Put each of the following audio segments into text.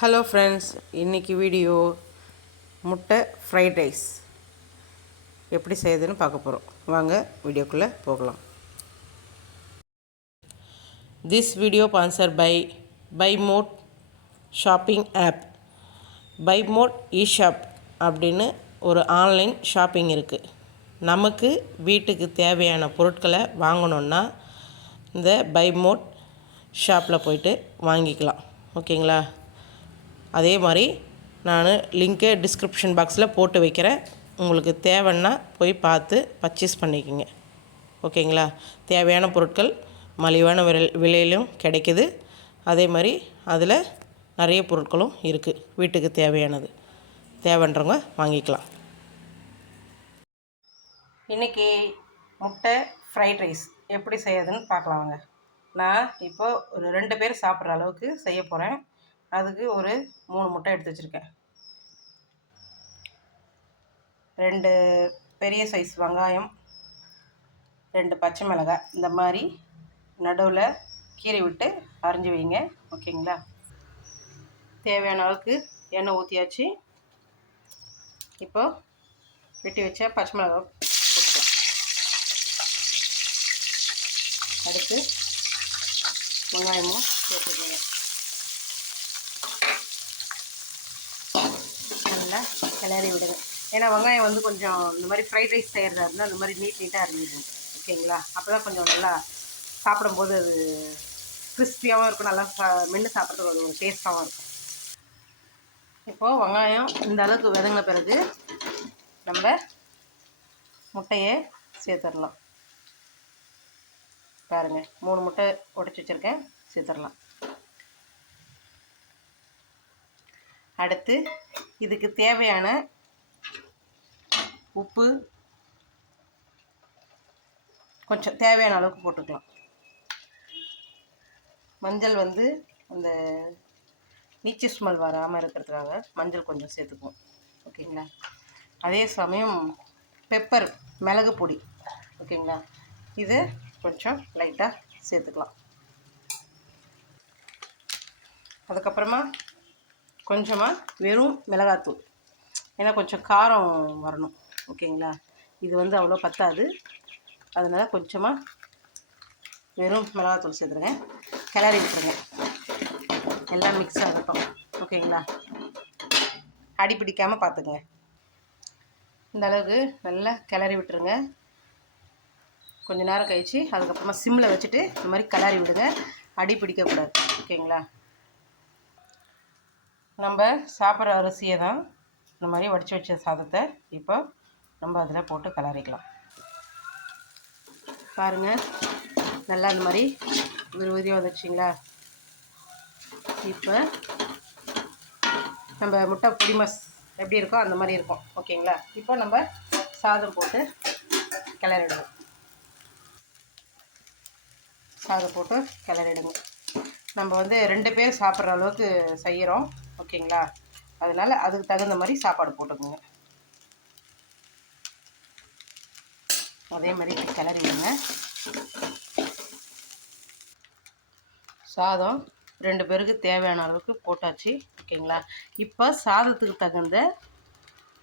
Hello friends இன்றைக்கி video முட்டை fried rice எப்படி செய்யுதுன்னு பார்க்க போகிறோம் வாங்க வீடியோக்குள்ளே போகலாம். This video sponsor by buy mode shopping app buy mode e shop அப்படின்னு ஒரு ஆன்லைன் ஷாப்பிங் இருக்குது நமக்கு வீட்டுக்கு தேவையான பொருட்களை வாங்கணுன்னா இந்த பை மோட் ஷாப்பில் போயிட்டு வாங்கிக்கலாம். ஓகேங்களா? அதே மாதிரி நான் லிங்க்கை டிஸ்கிரிப்ஷன் பாக்ஸில் போட்டு வைக்கிறேன். உங்களுக்கு தேவைன்னா போய் பார்த்து பர்ச்சேஸ் பண்ணிக்கோங்க. ஓகேங்களா? தேவையான பொருட்கள் மலிவான விலை விலையிலும் கிடைக்குது. அதே மாதிரி அதில் நிறைய பொருட்களும் இருக்குது வீட்டுக்கு தேவையானது. தேவைன்றவங்க வாங்கிக்கலாம். இன்றைக்கி முட்டை ஃப்ரைட் ரைஸ் எப்படி செய்யறதுன்னு பார்க்கலாம் வாங்க நான் இப்போ ஒரு ரெண்டு பேர் சாப்பிட்ற அளவுக்கு செய்ய போகிறேன் அதுக்கு ஒரு மூணு முட்டை எடுத்து வச்சுருக்கேன். ரெண்டு பெரிய சைஸ் வெங்காயம் ரெண்டு பச்சை மிளகாய் இந்த மாதிரி நடுவில் கீரை விட்டு அரிஞ்சு வைங்க ஓகேங்களா தேவையான அளவுக்கு எண்ணெய் ஊற்றியாச்சு இப்போ வெட்டி வச்ச பச்சை மிளகாய் போட்டுக்கலாம். அடுத்து வெங்காயமும் சேர்த்துக்கோங்க. நல்லா கிளறி விடுங்க. ஏன்னா வெங்காயம் வந்து கொஞ்சம் இந்த மாதிரி ஃப்ரைட் ரைஸ் செய்கிறதா இருந்தால் இந்த மாதிரி நீட் நீட்டாக இருந்துடும் ஓகேங்களா? அப்போ தான் கொஞ்சம் நல்லா சாப்பிடும்போது அது கிறிஸ்பியாகவும் இருக்கும். நல்லா சா மென்று சாப்பிட்றதுக்கு ஒரு டேஸ்ட்டாகவும் இருக்கும். இப்போது வெங்காயம் இந்த அளவுக்கு விதங்கின பிறகு நம்ம முட்டையை சேர்த்துடலாம். பாருங்கள் மூணு முட்டை உடச்சி வச்சுருக்கேன். சேர்த்துடலாம். அடுத்து இதுக்கு தேவையான உப்பு கொஞ்சம் தேவையான அளவுக்கு போட்டுக்கலாம். மஞ்சள் வந்து அந்த நீச்சு ஸ்மெல் வராமல் இருக்கிறதுக்காக மஞ்சள் கொஞ்சம் சேர்த்துக்குவோம். ஓகேங்களா? அதே சமயம் பெப்பர் மிளகு பொடி. ஓகேங்களா? இது கொஞ்சம் லைட்டாக சேர்த்துக்கலாம். அதுக்கப்புறமா கொஞ்சமாக வெறும் மிளகாத்தூள். ஏன்னா கொஞ்சம் காரம் வரணும். ஓகேங்களா? இது வந்து அவ்வளோ பத்தாது. அதனால் கொஞ்சமாக வெறும் மிளகாத்தூள் சேர்த்துருங்க. கிளறி விட்டுருங்க. எல்லாம் மிக்ஸ் ஆகட்டும் ஓகேங்களா? அடி பிடிக்காமல் பார்த்துக்குங்க. இந்த அளவுக்கு நல்லா கிளறி விட்டுருங்க. கொஞ்சம் நேரம் கழித்து அதுக்கப்புறமா சிம்மில் வச்சுட்டு இந்த மாதிரி கிளறி விடுங்க. அடி பிடிக்கக்கூடாது. ஓகேங்களா? நம்ம சாப்பிட்ற அரிசியை தான் இந்த மாதிரி வடித்து வச்ச சாதத்தை இப்போ நம்ம அதில் போட்டு கலரிக்கலாம் பாருங்கள் நல்லா இந்த மாதிரி ஒரு உதவி வந்துடுச்சிங்களா இப்போ நம்ம முட்டை பொடிமஸ் எப்படி இருக்கோ அந்த மாதிரி இருக்கும். ஓகேங்களா? இப்போ நம்ம சாதம் போட்டு கிளறிடுவோம் சாதம் போட்டு கிளறிடுங்க. நம்ம வந்து ரெண்டு பேர் சாப்பிட்ற அளவுக்கு செய்கிறோம். ஓகேங்களா? அதனால் அதுக்கு தகுந்த மாதிரி சாப்பாடு போட்டுக்கோங்க. அதே மாதிரி கிளறி விடுங்க. சாதம் ரெண்டு பேருக்கு தேவையான அளவுக்கு போட்டாச்சு. ஓகேங்களா? இப்போ சாதத்துக்கு தகுந்த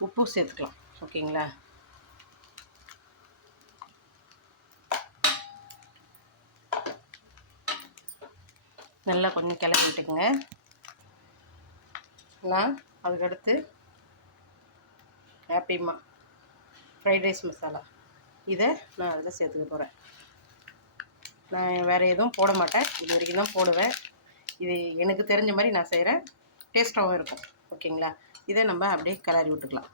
உப்பு சேர்த்துக்கலாம். ஓகேங்களா? நல்லா கொஞ்சம் கிளறி விட்டுக்குங்க. நான் அதுக்கடுத்து ஹாப்பிமா ஃப்ரைட் ரைஸ் மசாலா இதை நான் அதில் சேர்த்துக்க போகிறேன் நான் வேறு எதுவும் போட மாட்டேன். இது வரைக்கும் தான் போடுவேன். இது எனக்கு தெரிஞ்ச மாதிரி நான் செய்கிறேன் டேஸ்ட்டாகவும் இருக்கும். ஓகேங்களா இதை நம்ம அப்படியே கிளறி விட்டுக்கலாம்.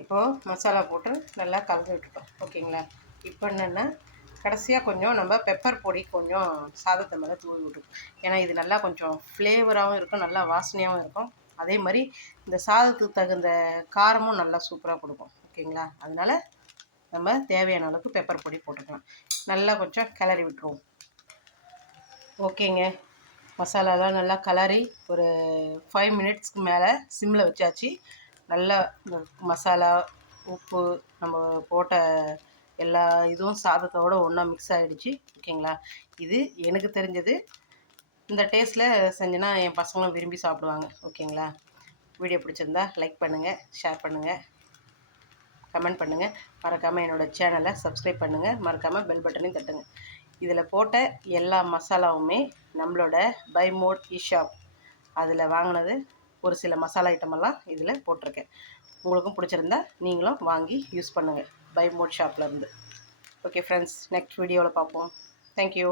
இப்போது மசாலா போட்டு நல்லா கலந்து விட்டுட்டோம். ஓகேங்களா இப்போ என்னென்னா கடைசியாக கொஞ்சம் நம்ம பெப்பர் பொடி கொஞ்சம் சாதத்தை மேலே தூவி விட்டுரும் ஏன்னா இது நல்லா கொஞ்சம் ஃப்ளேவராகவும் இருக்கும் நல்லா வாசனையாகவும் இருக்கும். அதே மாதிரி இந்த சாதத்துக்கு தகுந்த காரமும் நல்லா சூப்பராக கொடுக்கும். ஓகேங்களா? அதனால் நம்ம தேவையான அளவுக்கு பெப்பர் பொடி போட்டுக்கலாம். நல்லா கொஞ்சம் கிளறி விட்டுருவோம். ஓகேங்க. மசாலாலாம் நல்லா கலரி ஒரு ஃபைவ் மினிட்ஸ்க்கு மேலே சிம்மில் வச்சாச்சு. நல்லா மசாலா உப்பு நம்ம போட்ட எல்லா இதுவும் சாதத்தோடு ஒன்றா மிக்ஸ் ஆகிடுச்சு ஓகேங்களா? இது எனக்கு தெரிஞ்சது. இந்த டேஸ்ட்டில் செஞ்சேன்னா என் பசங்களும் விரும்பி சாப்பிடுவாங்க. ஓகேங்களா? வீடியோ பிடிச்சிருந்தா லைக் பண்ணுங்கள் ஷேர் பண்ணுங்கள் கமெண்ட் பண்ணுங்கள் மறக்காமல் என்னோடய சேனலை சப்ஸ்கிரைப் பண்ணுங்கள் மறக்காமல் பெல் பட்டனையும் தட்டுங்க. இதில் போட்ட எல்லா மசாலாவுமே நம்மளோட பை மோட் இஷாப் அதில் வாங்கினது ஒரு சில மசாலா ஐட்டமெல்லாம் இதில் போட்டிருக்கேன். உங்களுக்கும் பிடிச்சிருந்தா நீங்களும் வாங்கி யூஸ் பண்ணுங்கள் பை மோட் ஷாப்லேருந்து ஓகே ஃப்ரெண்ட்ஸ் நெக்ஸ்ட் வீடியோவில் பார்ப்போம். Thank you